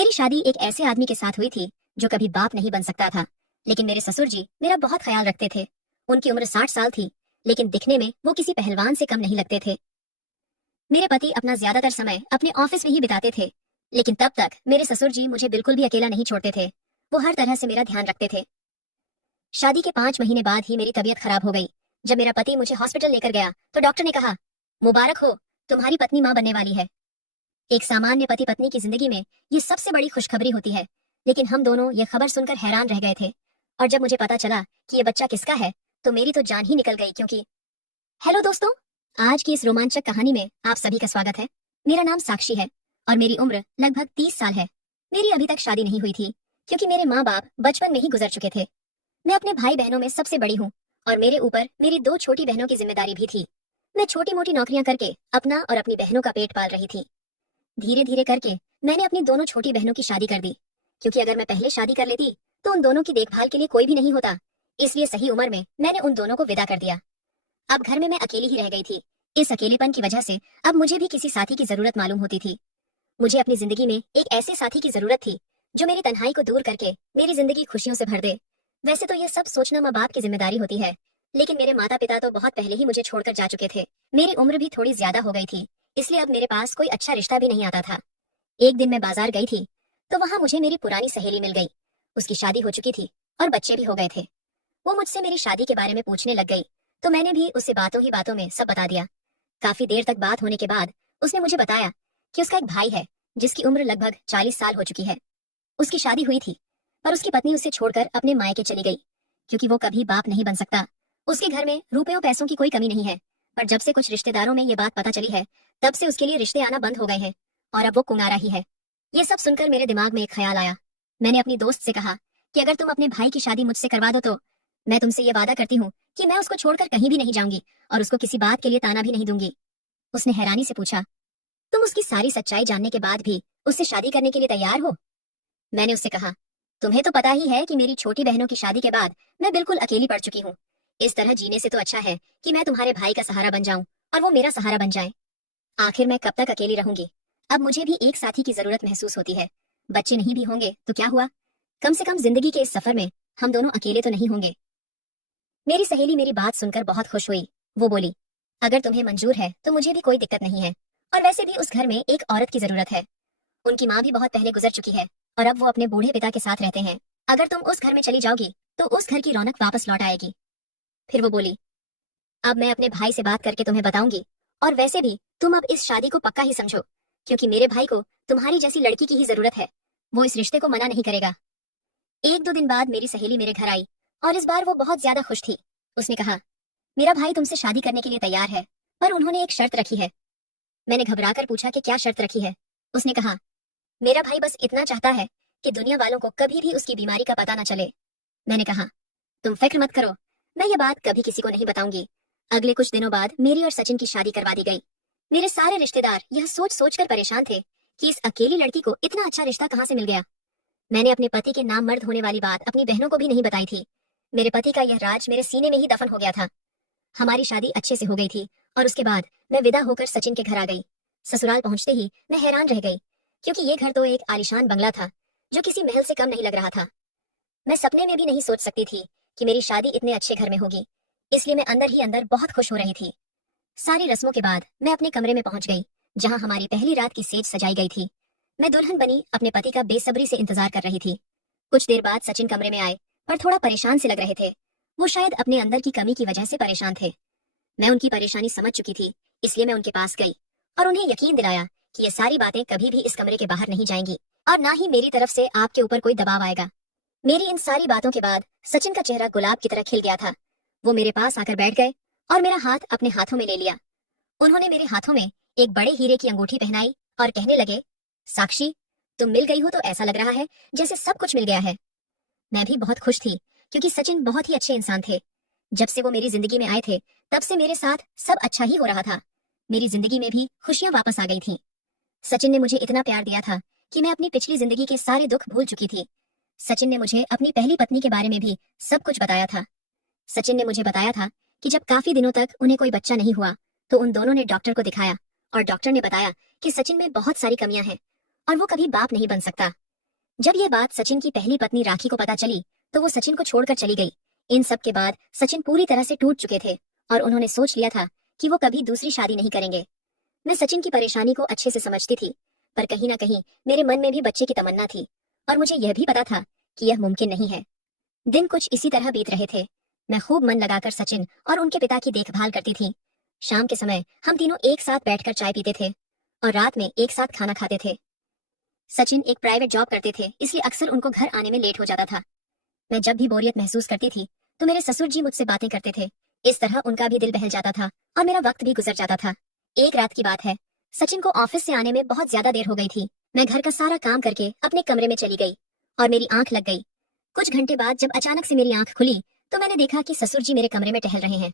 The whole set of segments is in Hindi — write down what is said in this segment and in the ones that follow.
मेरी शादी एक ऐसे आदमी के साथ हुई थी जो कभी बाप नहीं बन सकता था, लेकिन मेरे ससुर जी मेरा बहुत ख्याल रखते थे। उनकी उम्र 60 साल थी, लेकिन दिखने में वो किसी पहलवान से कम नहीं लगते थे। मेरे पति अपना ज्यादातर समय अपने ऑफिस में ही बिताते थे, लेकिन तब तक मेरे ससुर जी मुझे बिल्कुल भी अकेला नहीं छोड़ते थे। वो हर तरह से मेरा ध्यान रखते थे। शादी के 5 महीने बाद ही मेरी तबीयत खराब हो गई। जब मेरा पति मुझे हॉस्पिटल लेकर गया तो डॉक्टर ने कहा, मुबारक हो, तुम्हारी पत्नी माँ बनने वाली है। एक सामान्य पति पत्नी की जिंदगी में ये सबसे बड़ी खुशखबरी होती है, लेकिन हम दोनों ये खबर सुनकर हैरान रह गए थे। और जब मुझे पता चला कि ये बच्चा किसका है, तो मेरी तो जान ही निकल गई। क्योंकि हेलो दोस्तों, आज की इस रोमांचक कहानी में आप सभी का स्वागत है। मेरा नाम साक्षी है और मेरी उम्र लगभग 30 साल है। मेरी अभी तक शादी नहीं हुई थी, क्योंकि मेरे माँ बाप बचपन में ही गुजर चुके थे। मैं अपने भाई बहनों में सबसे बड़ी हूँ और मेरे ऊपर मेरी 2 छोटी बहनों की जिम्मेदारी भी थी। मैं छोटी मोटी नौकरियां करके अपना और अपनी बहनों का पेट पाल रही थी। धीरे धीरे करके मैंने अपनी दोनों छोटी बहनों की शादी कर दी, क्योंकि अगर मैं पहले शादी कर लेती तो उन दोनों की देखभाल के लिए कोई भी नहीं होता। इसलिए सही उम्र में मैंने उन दोनों को विदा कर दिया। अब घर में मैं अकेली ही रह गई थी। इस अकेलेपन की वजह से अब मुझे भी किसी साथी की जरूरत मालूम होती थी। मुझे अपनी जिंदगी में एक ऐसे साथी की जरूरत थी जो मेरी तन्हाई को दूर करके मेरी जिंदगी खुशियों से भर दे। वैसे तो ये सब सोचना माँ बाप की जिम्मेदारी होती है, लेकिन मेरे माता पिता तो बहुत पहले ही मुझे छोड़कर जा चुके थे। मेरी उम्र भी थोड़ी ज्यादा हो गई थी, इसलिए अब मेरे पास कोई अच्छा रिश्ता भी नहीं आता था। एक दिन मैं बाजार गई थी तो वहां मुझे मेरी पुरानी सहेली मिल गई। उसकी शादी हो चुकी थी और बच्चे भी हो गए थे। वो मुझसे मेरी शादी के बारे में पूछने लग गई, तो मैंने भी उससे बातों ही बातों में सब बता दिया। काफी देर तक बात होने के बाद उसने मुझे बताया कि उसका एक भाई है जिसकी उम्र लगभग 40 साल हो चुकी है। उसकी शादी हुई थी, पर उसकी पत्नी उसे छोड़कर अपने मायके चली गई, क्योंकि वो कभी बाप नहीं बन सकता। उसके घर में रुपयों पैसों की कोई कमी नहीं है, पर जब से कुछ रिश्तेदारों में ये बात पता चली है, तब से उसके लिए रिश्ते आना बंद हो गए हैं और अब वो कुंवारा ही है। ये सब सुनकर मेरे दिमाग में एक ख्याल आया। मैंने अपनी दोस्त से कहा कि अगर तुम अपने भाई की शादी मुझसे करवा दो तो मैं तुमसे ये वादा करती हूँ कि मैं उसको छोड़कर कहीं भी नहीं जाऊंगी और उसको किसी बात के लिए ताना भी नहीं दूंगी। उसने हैरानी से पूछा, तुम उसकी सारी सच्चाई जानने के बाद भी उससे शादी करने के लिए तैयार हो? मैंने उससे कहा, तुम्हें तो पता ही है कि मेरी छोटी बहनों की शादी के बाद मैं बिल्कुल अकेली पड़ चुकी हूँ। इस तरह जीने से तो अच्छा है कि मैं तुम्हारे भाई का सहारा बन जाऊं और वो मेरा सहारा बन जाए। आखिर मैं कब तक अकेली रहूंगी? अब मुझे भी एक साथी की जरूरत महसूस होती है। बच्चे नहीं भी होंगे तो क्या हुआ, कम से कम जिंदगी के इस सफर में हम दोनों अकेले तो नहीं होंगे। मेरी सहेली मेरी बात सुनकर बहुत खुश हुई। वो बोली, अगर तुम्हें मंजूर है तो मुझे भी कोई दिक्कत नहीं है, और वैसे भी उस घर में एक औरत की जरूरत है। उनकी माँ भी बहुत पहले गुजर चुकी है और अब वो अपने बूढ़े पिता के साथ रहते हैं। अगर तुम उस घर में चली जाओगी तो उस घर की रौनक वापस लौट आएगी। फिर वो बोली, अब मैं अपने भाई से बात करके तुम्हें बताऊंगी, और वैसे भी तुम अब इस शादी को पक्का ही समझो, क्योंकि मेरे भाई को तुम्हारी जैसी लड़की की ही जरूरत है। वो इस रिश्ते को मना नहीं करेगा। 1-2 दिन बाद मेरी सहेली मेरे घर आई और इस बार वो बहुत ज्यादा खुश थी। उसने कहा, मेरा भाई तुमसे शादी करने के लिए तैयार है, पर उन्होंने एक शर्त रखी है। मैंने घबराकर पूछा कि क्या शर्त रखी है? उसने कहा, मेरा भाई बस इतना चाहता है कि दुनिया वालों को कभी भी उसकी बीमारी का पता न चले। मैंने कहा, तुम फिक्र मत करो, मैं ये बात कभी किसी को नहीं बताऊंगी। अगले कुछ दिनों बाद मेरी और सचिन की शादी करवा दी गई। मेरे सारे रिश्तेदार यह सोच सोच कर परेशान थे कि इस अकेली लड़की को इतना अच्छा रिश्ता कहाँ से मिल गया। मैंने अपने पति के नाम मर्द होने वाली बात अपनी बहनों को भी नहीं बताई थी। मेरे पति का यह राज मेरे सीने में ही दफन हो गया था। हमारी शादी अच्छे से हो गई थी और उसके बाद मैं विदा होकर सचिन के घर आ गई। ससुराल पहुंचते ही मैं हैरान रह गई, क्योंकि ये घर तो एक आलीशान बंगला था जो किसी महल से कम नहीं लग रहा था। मैं सपने में भी नहीं सोच सकती थी कि मेरी शादी इतने अच्छे घर में होगी, इसलिए मैं अंदर ही अंदर बहुत खुश हो रही थी। सारी रस्मों के बाद मैं अपने कमरे में पहुंच गई, जहां हमारी पहली रात की सेज सजाई गई थी। मैं दुल्हन बनी अपने पति का बेसब्री से इंतजार कर रही थी। कुछ देर बाद सचिन कमरे में आए, पर थोड़ा परेशान से लग रहे थे। वो शायद अपने अंदर की कमी की वजह से परेशान थे। मैं उनकी परेशानी समझ चुकी थी, इसलिए मैं उनके पास गई और उन्हें यकीन दिलाया कि ये सारी बातें कभी भी इस कमरे के बाहर नहीं जाएंगी और ना ही मेरी तरफ से आपके ऊपर कोई दबाव आएगा। मेरी इन सारी बातों के बाद सचिन का चेहरा गुलाब की तरह खिल गया था। वो मेरे पास आकर बैठ गए और मेरा हाथ अपने हाथों में ले लिया। उन्होंने मेरे हाथों में एक बड़े हीरे की अंगूठी पहनाई और कहने लगे, साक्षी, तुम मिल गई हो तो ऐसा लग रहा है जैसे सब कुछ मिल गया है। मैं भी बहुत खुश थी, क्योंकि सचिन बहुत ही अच्छे इंसान थे। जब से वो मेरी जिंदगी में आए थे, तब से मेरे साथ सब अच्छा ही हो रहा था। मेरी जिंदगी में भी खुशियां वापस आ गई थीं। सचिन ने मुझे इतना प्यार दिया था कि मैं अपनी पिछली जिंदगी के सारे दुख भूल चुकी थी। सचिन ने मुझे अपनी पहली पत्नी के बारे में भी सब कुछ बताया था। सचिन ने मुझे बताया था कि जब काफी दिनों तक उन्हें कोई बच्चा नहीं हुआ, तो उन दोनों ने डॉक्टर को दिखाया और डॉक्टर ने बताया कि सचिन में बहुत सारी कमियां हैं और वो कभी बाप नहीं बन सकता। जब ये बात सचिन की पहली पत्नी राखी को पता चली तो वो सचिन को छोड़कर चली गई। इन सब के बाद सचिन पूरी तरह से टूट चुके थे और उन्होंने सोच लिया था कि वो कभी दूसरी शादी नहीं करेंगे। मैं सचिन की परेशानी को अच्छे से समझती थी, पर कहीं ना कहीं मेरे मन में भी बच्चे की तमन्ना थी और मुझे यह भी पता था कि यह मुमकिन नहीं है। दिन कुछ इसी तरह बीत रहे थे। मैं खूब मन लगाकर सचिन और उनके पिता की देखभाल करती थी। शाम के समय हम तीनों एक साथ बैठकर चाय पीते थे और रात में एक साथ खाना खाते थे। सचिन एक प्राइवेट जॉब करते थे, इसलिए अक्सर उनको घर आने में लेट हो जाता था। मैं जब भी बोरियत महसूस करती थी तो मेरे ससुर जी मुझसे बातें करते थे। इस तरह उनका भी दिल बहल जाता था और मेरा वक्त भी गुजर जाता था। एक रात की बात है, सचिन को ऑफिस से आने में बहुत ज्यादा देर हो गई थी। मैं घर का सारा काम करके अपने कमरे में चली गई और मेरी आंख लग गई। कुछ घंटे बाद जब अचानक से मेरी आंख खुली तो मैंने देखा कि ससुर जी मेरे कमरे में टहल रहे हैं।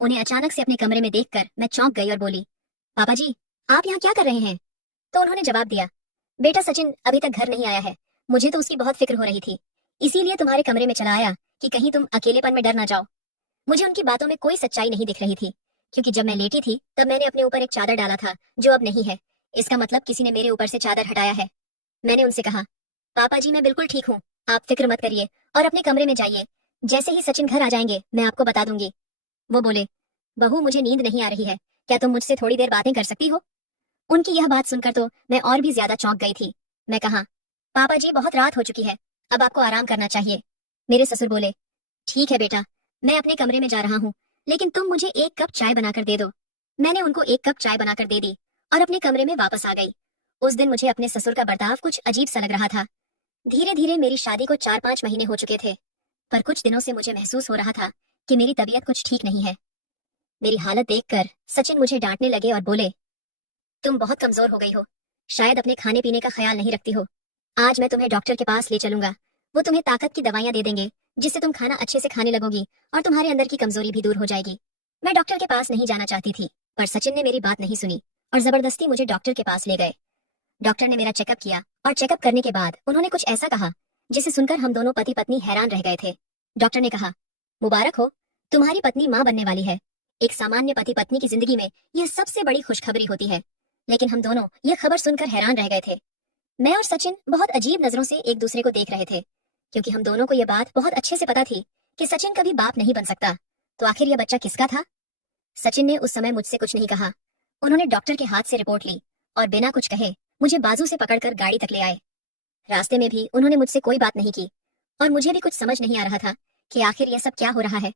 उन्हें अचानक से अपने कमरे में देखकर मैं चौंक गई और बोली, पापा जी, आप यहाँ क्या कर रहे हैं? तो उन्होंने जवाब दिया, बेटा सचिन अभी तक घर नहीं आया है, मुझे तो उसकी बहुत फिक्र हो रही थी, इसीलिए तुम्हारे कमरे में चला आया कि कहीं तुम अकेलेपन में डर ना जाओ। मुझे उनकी बातों में कोई सच्चाई नहीं दिख रही थी, क्योंकि जब मैं लेटी थी तब मैंने अपने ऊपर एक चादर डाला था जो अब नहीं है। इसका मतलब किसी ने मेरे ऊपर से चादर हटाया है। मैंने उनसे कहा, पापा जी मैं बिल्कुल ठीक हूँ, आप फिक्र मत करिए और अपने कमरे में जाइए। जैसे ही सचिन घर आ जाएंगे मैं आपको बता दूंगी। वो बोले, बहू मुझे नींद नहीं आ रही है, क्या तुम मुझसे थोड़ी देर बातें कर सकती हो? उनकी यह बात सुनकर तो मैं और भी ज्यादा चौंक गई थी। मैं कहा, पापा जी बहुत रात हो चुकी है, अब आपको आराम करना चाहिए। मेरे ससुर बोले, ठीक है बेटा, मैं अपने कमरे में जा रहा हूँ, लेकिन तुम मुझे एक कप चाय बनाकर दे दो। मैंने उनको एक कप चाय बनाकर दे दी और अपने कमरे में वापस आ गई। उस दिन मुझे अपने ससुर का बर्ताव कुछ अजीब सा लग रहा था। धीरे धीरे मेरी शादी को 4-5 महीने हो चुके थे, पर कुछ दिनों से मुझे महसूस हो रहा था कि मेरी तबीयत कुछ ठीक नहीं है। मेरी हालत देखकर सचिन मुझे डांटने लगे और बोले, तुम बहुत कमजोर हो गई हो, शायद अपने खाने पीने का ख्याल नहीं रखती हो। आज मैं तुम्हें डॉक्टर के पास ले चलूंगा, वो तुम्हें ताकत की दवाइयां दे देंगे जिससे तुम खाना अच्छे से खाने लगोगी और तुम्हारे अंदर की कमजोरी भी दूर हो जाएगी। मैं डॉक्टर के पास नहीं जाना चाहती थी, पर सचिन ने मेरी बात नहीं सुनी और जबरदस्ती मुझे डॉक्टर के पास ले गए। डॉक्टर ने मेरा चेकअप किया और चेकअप करने के बाद उन्होंने कुछ ऐसा कहा जिसे सुनकर हम दोनों पति पत्नी हैरान रह गए थे। डॉक्टर ने कहा, मुबारक हो, तुम्हारी पत्नी माँ बनने वाली है। एक सामान्य पति पत्नी की जिंदगी में यह सबसे बड़ी खुशखबरी होती है। लेकिन हम दोनों यह खबर सुनकर हैरान रह गए थे। मैं और सचिन बहुत अजीब नजरों से एक दूसरे को देख रहे थे, क्योंकि हम दोनों को यह बात बहुत अच्छे से पता थी कि सचिन कभी बाप नहीं बन सकता। तो आखिर यह बच्चा किसका था? सचिन ने उस समय मुझसे कुछ नहीं कहा। उन्होंने डॉक्टर के हाथ से रिपोर्ट ली और बिना कुछ कहे मुझे बाजू से पकड़कर गाड़ी तक ले आए। रास्ते में भी उन्होंने मुझसे कोई बात नहीं की और मुझे भी कुछ समझ नहीं आ रहा था कि आखिर यह सब क्या हो रहा है।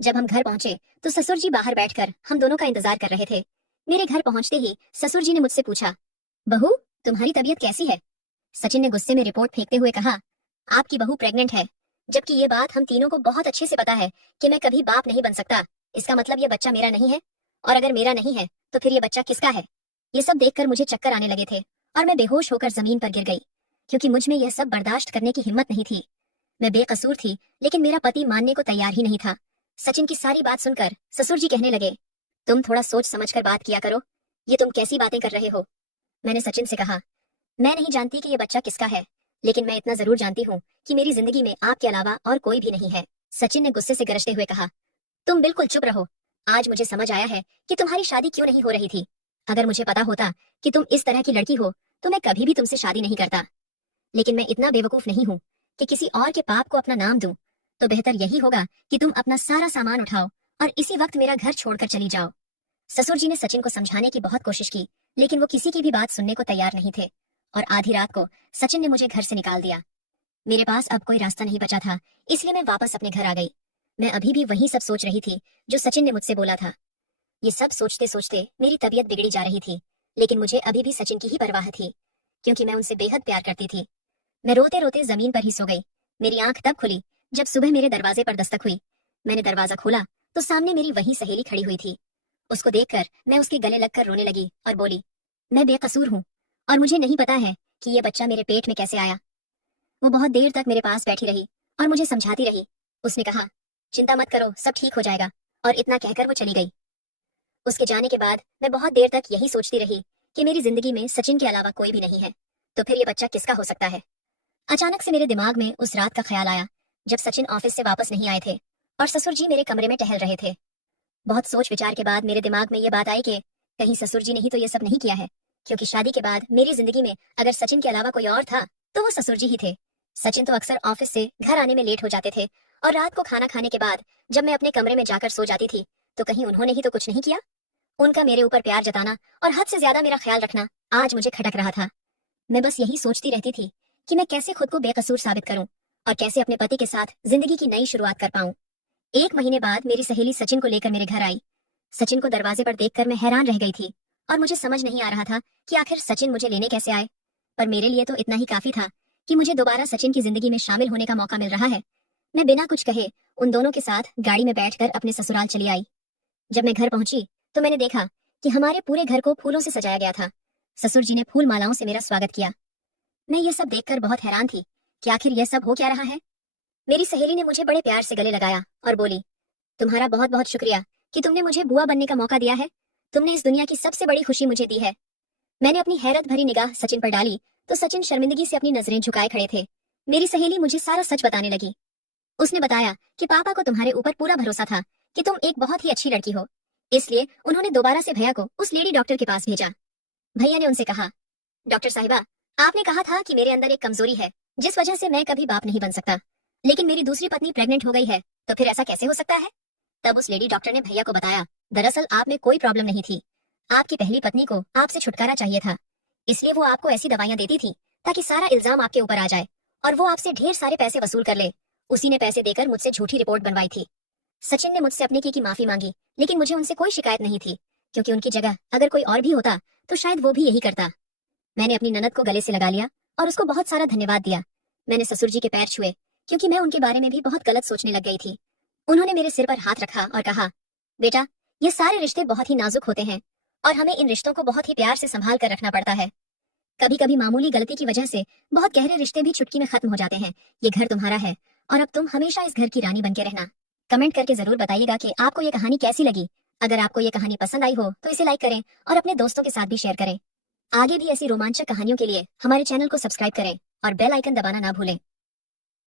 जब हम घर पहुंचे तो ससुर जी बाहर बैठकर हम दोनों का इंतजार कर रहे थे। मेरे घर पहुंचते ही ससुर जी ने मुझसे पूछा, बहू तुम्हारी तबीयत कैसी है? सचिन ने गुस्से में रिपोर्ट फेंकते हुए कहा, आपकी बहू प्रेग्नेंट है, जबकि ये बात हम तीनों को बहुत अच्छे से पता है कि मैं कभी बाप नहीं बन सकता। इसका मतलब ये बच्चा मेरा नहीं है, और अगर मेरा नहीं है तो फिर ये बच्चा किसका है? ये सब देखकर मुझे चक्कर आने लगे थे और मैं बेहोश होकर जमीन पर गिर गई, क्योंकि मुझ में यह सब बर्दाश्त करने की हिम्मत नहीं थी। मैं बेकसूर थी, लेकिन मेरा पति मानने को तैयार ही नहीं था। सचिन की सारी बात सुनकर ससुर जी कहने लगे, तुम थोड़ा सोच समझकर बात किया करो, ये तुम कैसी बातें कर रहे हो? मैंने सचिन से कहा, मैं नहीं जानती कि ये बच्चा किसका है, लेकिन मैं इतना जरूर जानती हूँ कि मेरी जिंदगी में आपके अलावा और कोई भी नहीं है। सचिन ने गुस्से से गरजते हुए कहा, तुम बिल्कुल चुप रहो। आज मुझे समझ आया है कि तुम्हारी शादी क्यों नहीं हो रही थी। अगर मुझे पता होता कि तुम इस तरह की लड़की हो तो मैं कभी भी तुमसे शादी नहीं करता। लेकिन मैं इतना बेवकूफ नहीं हूँ कि किसी और के पाप को अपना नाम दूं। तो बेहतर यही होगा कि तुम अपना सारा सामान उठाओ और इसी वक्त मेरा घर छोड़कर चली जाओ। ससुर जी ने सचिन को समझाने की बहुत कोशिश की, लेकिन वो किसी की भी बात सुनने को तैयार नहीं थे और आधी रात को सचिन ने मुझे घर से निकाल दिया। मेरे पास अब कोई रास्ता नहीं बचा था, इसलिए मैं वापस अपने घर आ गई। मैं अभी भी वही सब सोच रही थी जो सचिन ने मुझसे बोला था। ये सब सोचते सोचते मेरी तबीयत बिगड़ी जा रही थी, लेकिन मुझे अभी भी सचिन की ही परवाह थी, क्योंकि मैं उनसे बेहद प्यार करती थी। मैं रोते रोते जमीन पर ही सो गई। मेरी आंख तब खुली जब सुबह मेरे दरवाजे पर दस्तक हुई। मैंने दरवाजा खोला तो सामने मेरी वही सहेली खड़ी हुई थी। उसको देखकर मैं उसके गले लगकर रोने लगी और बोली, मैं बेकसूर हूँ और मुझे नहीं पता है कि ये बच्चा मेरे पेट में कैसे आया। वो बहुत देर तक मेरे पास बैठी रही और मुझे समझाती रही। उसने कहा, चिंता मत करो, सब ठीक हो जाएगा, और इतना कहकर वो चली गई। उसके जाने के बाद मैं बहुत देर तक यही सोचती रही कि मेरी जिंदगी में सचिन के अलावा कोई भी नहीं है, तो फिर ये बच्चा किसका हो सकता है। अचानक से मेरे दिमाग में उस रात का ख्याल आया जब सचिन ऑफिस से वापस नहीं आए थे और ससुर जी मेरे कमरे में टहल रहे थे। बहुत सोच विचार के बाद मेरे दिमाग में ये बात आई कि कहीं ससुर जी ने ही तो ये सब नहीं किया है, क्योंकि शादी के बाद मेरी जिंदगी में अगर सचिन के अलावा कोई और था तो वो ससुर जी ही थे। सचिन तो अक्सर ऑफिस से घर आने में लेट हो जाते थे और रात को खाना खाने के बाद जब मैं अपने कमरे में जाकर सो जाती थी तो कहीं उन्होंने ही तो कुछ नहीं किया। उनका मेरे ऊपर प्यार जताना और हद से ज्यादा मेरा ख्याल रखना आज मुझे खटक रहा था। मैं बस यही सोचती रहती थी कि मैं कैसे खुद को बेकसूर साबित करूं और कैसे अपने पति के साथ जिंदगी की नई शुरुआत कर पाऊं। 1 महीने बाद मेरी सहेली सचिन को लेकर मेरे घर आई। सचिन को दरवाजे पर देखकर मैं हैरान रह गई थी और मुझे समझ नहीं आ रहा था कि आखिर सचिन मुझे लेने कैसे आए। पर मेरे लिए तो इतना ही काफी था कि मुझे दोबारा सचिन की जिंदगी में शामिल होने का मौका मिल रहा है। मैं बिना कुछ कहे उन दोनों के साथ गाड़ी में बैठकर अपने ससुराल चली आई। जब मैं घर पहुंची तो मैंने देखा कि हमारे पूरे घर को फूलों से सजाया गया था। ससुर जी ने फूल मालाओं से मेरा स्वागत किया। मैं ये सब देखकर बहुत हैरान थी कि आखिर यह सब हो क्या रहा है। मेरी सहेली ने मुझे बड़े प्यार से गले लगाया और बोली, तुम्हारा बहुत बहुत शुक्रिया कि तुमने मुझे बुआ बनने का मौका दिया है। तुमने इस दुनिया की सबसे बड़ी खुशी मुझे दी है। मैंने अपनी हैरत भरी निगाह सचिन पर डाली तो सचिन शर्मिंदगी से अपनी नजरें झुकाए खड़े थे। मेरी सहेली मुझे सारा सच बताने लगी। उसने बताया कि पापा को तुम्हारे ऊपर पूरा भरोसा था कि तुम एक बहुत ही अच्छी लड़की हो, इसलिए उन्होंने दोबारा से भैया को उस लेडी डॉक्टर के पास भेजा। भैया ने उनसे कहा, डॉक्टर साहिबा, आपने कहा था कि मेरे अंदर एक कमजोरी है जिस वजह से मैं कभी बाप नहीं बन सकता, लेकिन मेरी दूसरी पत्नी प्रेग्नेंट हो गई है, तो फिर ऐसा कैसे हो सकता है। तब उस लेडी डॉक्टर ने भैया को बताया, दरअसल आप में कोई प्रॉब्लम नहीं थी। आपकी पहली पत्नी को आपसे छुटकारा चाहिए था, इसलिए वो आपको ऐसी दवाइयां देती थी ताकि सारा इल्जाम आपके ऊपर आ जाए और वो आपसे ढेर सारे पैसे वसूल कर ले। उसी ने पैसे देकर मुझसे झूठी रिपोर्ट बनवाई थी। सचिन ने मुझसे अपने की माफी मांगी, लेकिन मुझे उनसे कोई शिकायत नहीं थी, क्योंकि उनकी जगह अगर कोई और भी होता तो शायद वो भी यही करता। मैंने अपनी ननद को गले से लगा लिया और उसको बहुत सारा धन्यवाद दिया। मैंने ससुर जी के पैर छुए, क्योंकि मैं उनके बारे में भी बहुत गलत सोचने लग गई थी। उन्होंने मेरे सिर पर हाथ रखा और कहा, बेटा, ये सारे रिश्ते बहुत ही नाजुक होते हैं और हमें इन रिश्तों को बहुत ही प्यार से संभाल कर रखना पड़ता है। कभी कभी मामूली गलती की वजह से बहुत गहरे रिश्ते भी चुटकी में खत्म हो जाते हैं। ये घर तुम्हारा है और अब तुम हमेशा इस घर की रानी बनके रहना। कमेंट करके जरूर बताइएगा कि आपको ये कहानी कैसी लगी। अगर आपको ये कहानी पसंद आई हो तो इसे लाइक करें और अपने दोस्तों के साथ भी शेयर करें। आगे भी ऐसी रोमांचक कहानियों के लिए हमारे चैनल को सब्सक्राइब करें और बेल आइकन दबाना ना भूलें।